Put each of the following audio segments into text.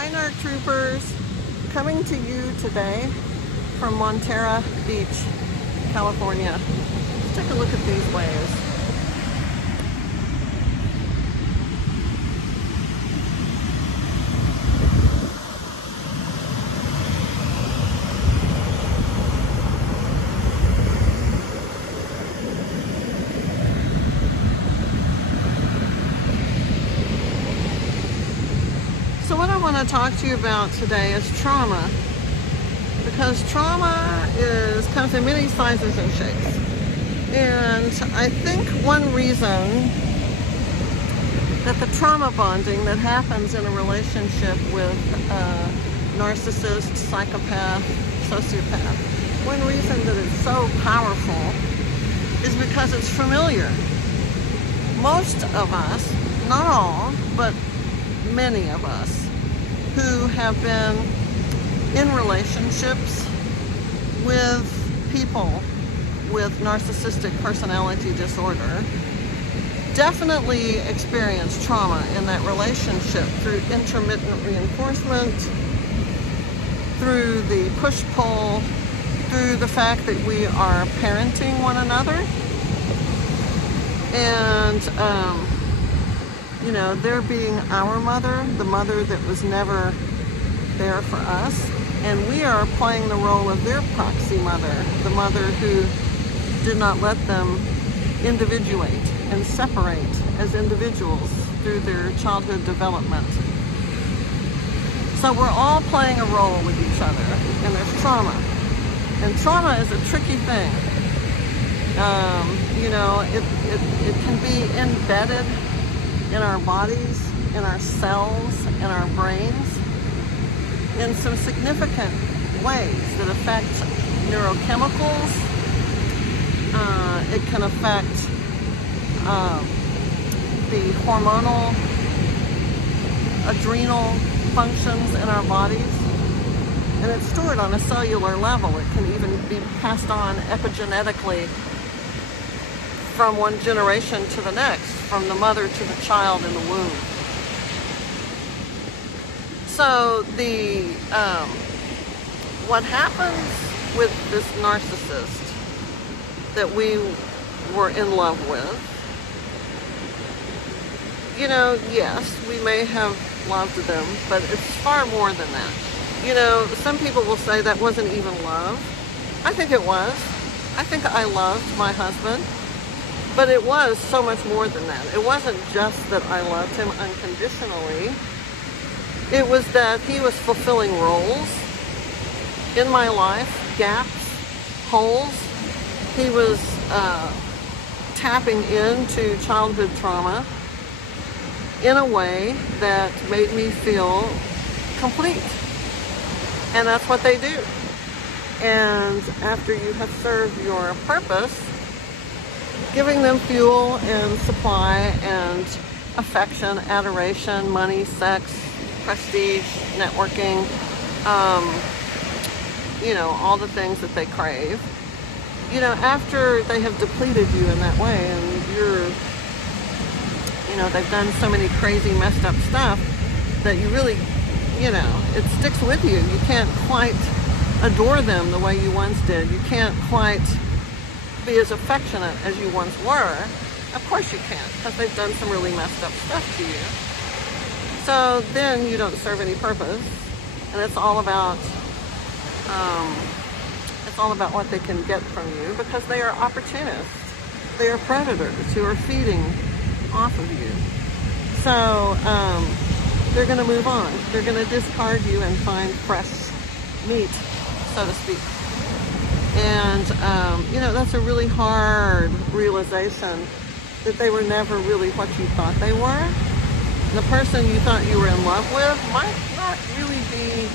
Hi NARC troopers, coming to you today from Montera Beach, California. Let's take a look at these waves. So what I want to talk to you about today is trauma, because trauma comes in many sizes and shapes. And I think one reason that the trauma bonding that happens in a relationship with a narcissist, psychopath, sociopath, one reason that it's so powerful is because it's familiar. Most of us, not all, but many of us who have been in relationships with people with narcissistic personality disorder definitely experience trauma in that relationship through intermittent reinforcement, through the push-pull, through the fact that we are parenting one another, and you know, they're being our mother, the mother that was never there for us, and we are playing the role of their proxy mother, the mother who did not let them individuate and separate as individuals through their childhood development. So we're all playing a role with each other, and there's trauma. And trauma is a tricky thing. You know, it can be embedded in our bodies, in our cells, in our brains, in some significant ways that affect neurochemicals. It can affect the hormonal, adrenal functions in our bodies, and it's stored on a cellular level. It can even be passed on epigenetically from one generation to the next, from the mother to the child in the womb. So what happens with this narcissist that we were in love with, you know, yes, we may have loved them, but it's far more than that. You know, some people will say that wasn't even love. I think it was. I think I loved my husband. But it was so much more than that. It wasn't just that I loved him unconditionally. It was that he was fulfilling roles in my life, gaps, holes. He was tapping into childhood trauma in a way that made me feel complete. And that's what they do. And after you have served your purpose, giving them fuel and supply and affection, adoration, money, sex, prestige, networking, you know, all the things that they crave. You know, after they have depleted you in that way, and you know, they've done so many crazy, messed up stuff that you really, you know, it sticks with you. You can't quite adore them the way you once did. You can't quite be as affectionate as you once were. Of course you can't, because they've done some really messed up stuff to you. So then you don't serve any purpose, and it's all about what they can get from you, because they are opportunists. They are predators who are feeding off of you. So they're going to move on. They're going to discard you and find fresh meat, so to speak. And, you know, that's a really hard realization, that they were never really what you thought they were. The person you thought you were in love with might not really be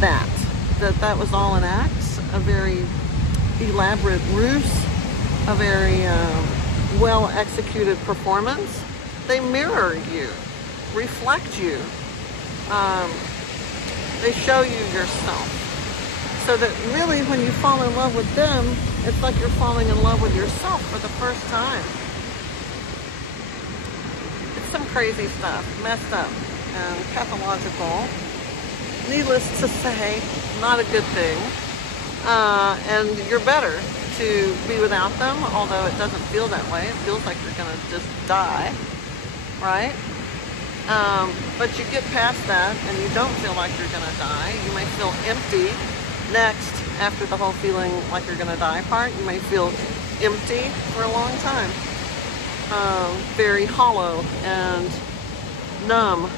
that. That was all an act, a very elaborate ruse, a very well-executed performance. They mirror you, reflect you. They show you yourself. So that really when you fall in love with them, it's like you're falling in love with yourself for the first time. It's some crazy stuff, messed up and pathological. needless to say, not a good thing. And you're better to be without them, although it doesn't feel that way. It feels like you're gonna just die, right? But you get past that and you don't feel like you're gonna die. You may feel empty next after the whole feeling like you're gonna die part. You may feel empty for a long time. Very hollow and numb.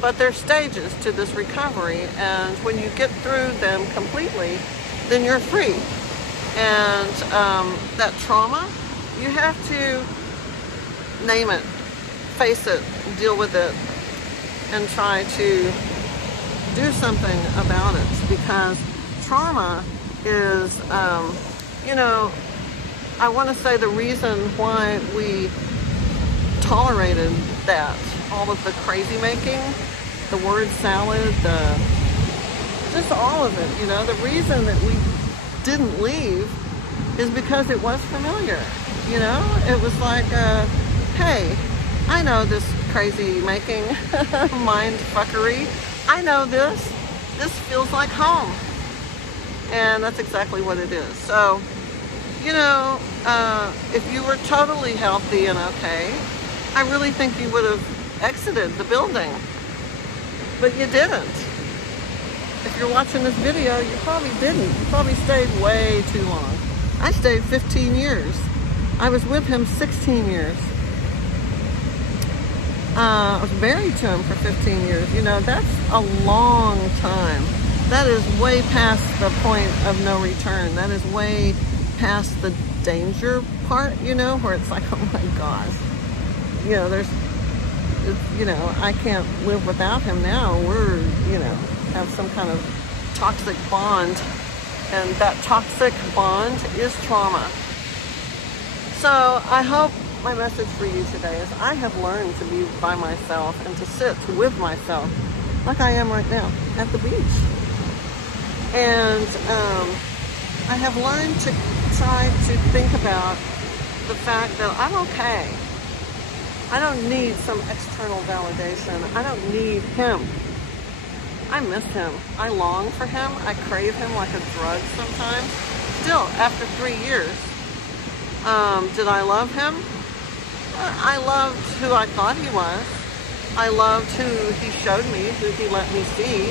But there's stages to this recovery, and when you get through them completely, then you're free. And that trauma, you have to name it, face it, deal with it, and try to do something about it, because trauma is, you know, I want to say the reason why we tolerated that, all of the crazy making, the word salad, just all of it, you know, the reason that we didn't leave is because it was familiar, you know? It was like, hey, I know this crazy making mind fuckery. I know this. This feels like home. And that's exactly what it is. So, you know, if you were totally healthy and okay, I really think you would have exited the building. But you didn't. If you're watching this video, you probably didn't. You probably stayed way too long. I stayed 15 years. I was with him 16 years. I was married to him for 15 years. You know, that's a long time. That is way past the point of no return. That is way past the danger part, you know, where it's like, oh my gosh. You know, you know, I can't live without him now. We're, you know, have some kind of toxic bond. And that toxic bond is trauma. So I hope my message for you today is I have learned to be by myself and to sit with myself like I am right now at the beach. And I have learned to try to think about the fact that I'm okay. I don't need some external validation. I don't need him. I miss him. I long for him. I crave him like a drug sometimes. Still, after 3 years. Did I love him? I loved who I thought he was. I loved who he showed me, who he let me see.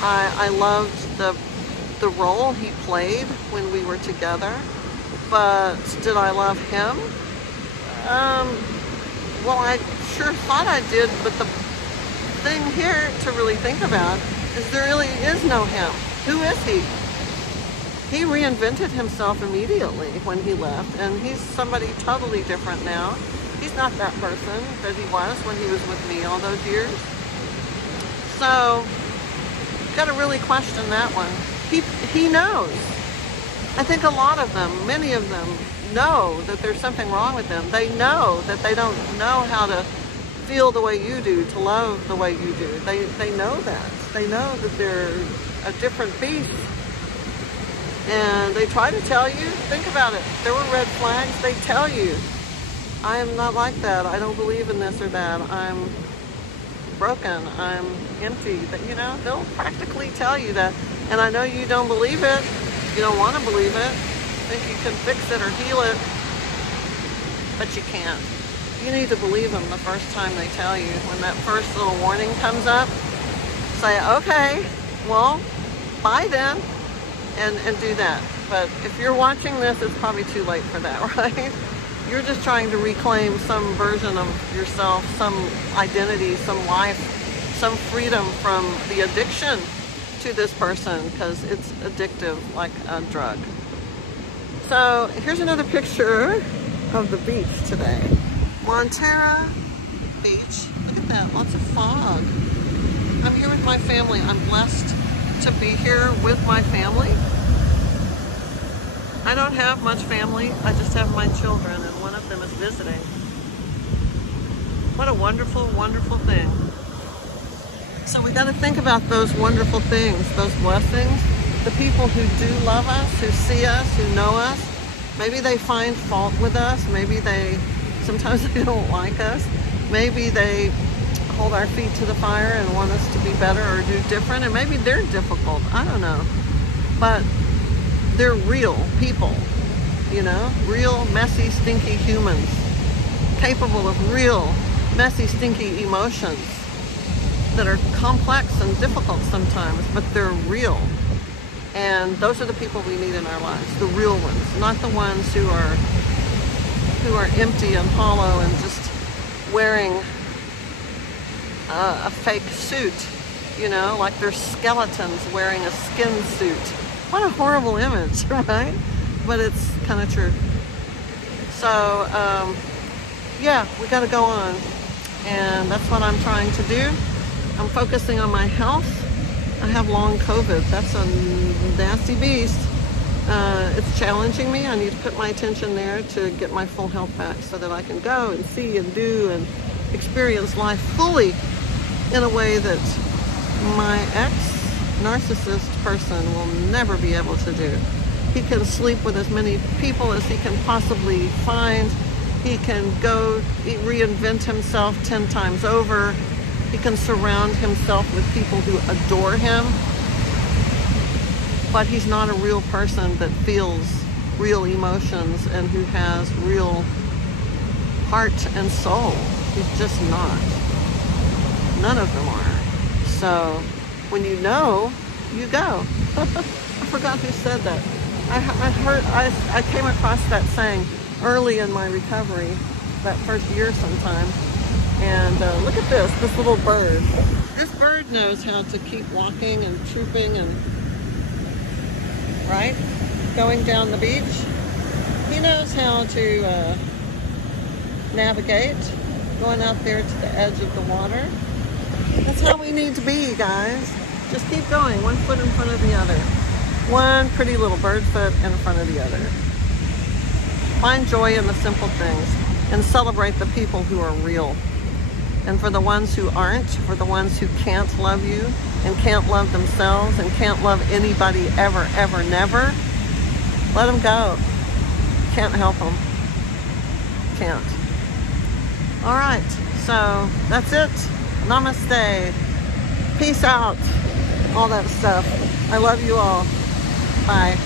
I loved the role he played when we were together. But did I love him? Well, I sure thought I did, but the thing here to really think about is there really is no him. Who is he? He reinvented himself immediately when he left, and he's somebody totally different now. He's not that person that he was when he was with me all those years. So, got to really question that one. He knows. I think a lot of them, many of them, know that there's something wrong with them. They know that they don't know how to feel the way you do, to love the way you do. They know that. They know that they're a different beast. And they try to tell you, think about it. There were red flags. They tell you, I am not like that. I don't believe in this or that. I'm broken. I'm empty. But, you know, they'll practically tell you that. And I know you don't believe it. You don't want to believe it. Think you can fix it or heal it. But you can't. You need to believe them the first time they tell you. When that first little warning comes up, say, okay, well, bye then. And do that. But if you're watching this, it's probably too late for that, right? You're just trying to reclaim some version of yourself, some identity, some life, some freedom from the addiction to this person, because it's addictive like a drug. So here's another picture of the beach today. Montara Beach. Look at that, lots of fog. I'm here with my family. I'm blessed to be here with my family. I don't have much family. I just have my children, and one of them is visiting. What a wonderful, wonderful thing. So we got to think about those wonderful things, those blessings. The people who do love us, who see us, who know us. Maybe they find fault with us. Maybe sometimes they don't like us. Maybe they hold our feet to the fire and want us to be better or do different. And maybe they're difficult, I don't know. But they're real people, you know, real, messy, stinky humans, capable of real, messy, stinky emotions that are complex and difficult sometimes, but they're real. And those are the people we need in our lives, the real ones, not the ones who are empty and hollow and just wearing a fake suit, you know, like they're skeletons wearing a skin suit. What a horrible image, right? But it's kind of true. So, yeah, we got to go on. And that's what I'm trying to do. I'm focusing on my health. I have long COVID. That's a nasty beast. It's challenging me. I need to put my attention there to get my full health back so that I can go and see and do and experience life fully in a way that my ex-narcissist person will never be able to do. He can sleep with as many people as he can possibly find. He can go reinvent himself 10 times over. He can surround himself with people who adore him. But he's not a real person that feels real emotions and who has real heart and soul. He's just not. None of them are. So when you know, you go. I forgot who said that. I came across that saying early in my recovery, that first year sometime. And look at this little bird. This bird knows how to keep walking and trooping and, right? Going down the beach. He knows how to navigate, going out there to the edge of the water. That's how we need to be, guys. Just keep going, one foot in front of the other. One pretty little bird foot in front of the other. Find joy in the simple things and celebrate the people who are real. And for the ones who aren't, for the ones who can't love you and can't love themselves and can't love anybody ever, ever, never, let them go. Can't help them. Can't. All right, so that's it. Namaste. Peace out. All that stuff. I love you all. Bye.